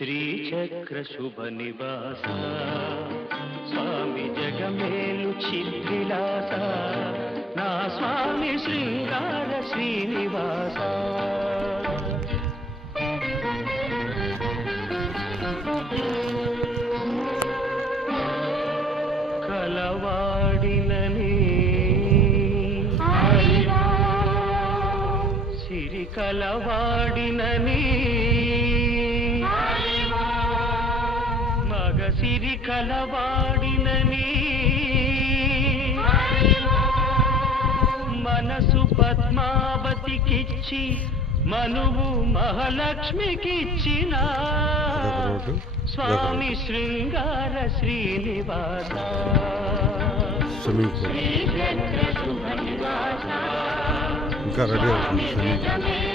శ్రీచక్ర శుభ నివాస స్వామి జగమేలు చిద్విలాస నా స్వామి శృంగార శ్రీనివాస కలవాడినని సిరి కలవాడినని సిరి కలవాడినని మనసు పద్మావతికిచ్చి మనువు మహాలక్ష్మికిచ్చిన స్వామి శృంగార శ్రీనివాస ఇంకా రెడీ అవుతుంది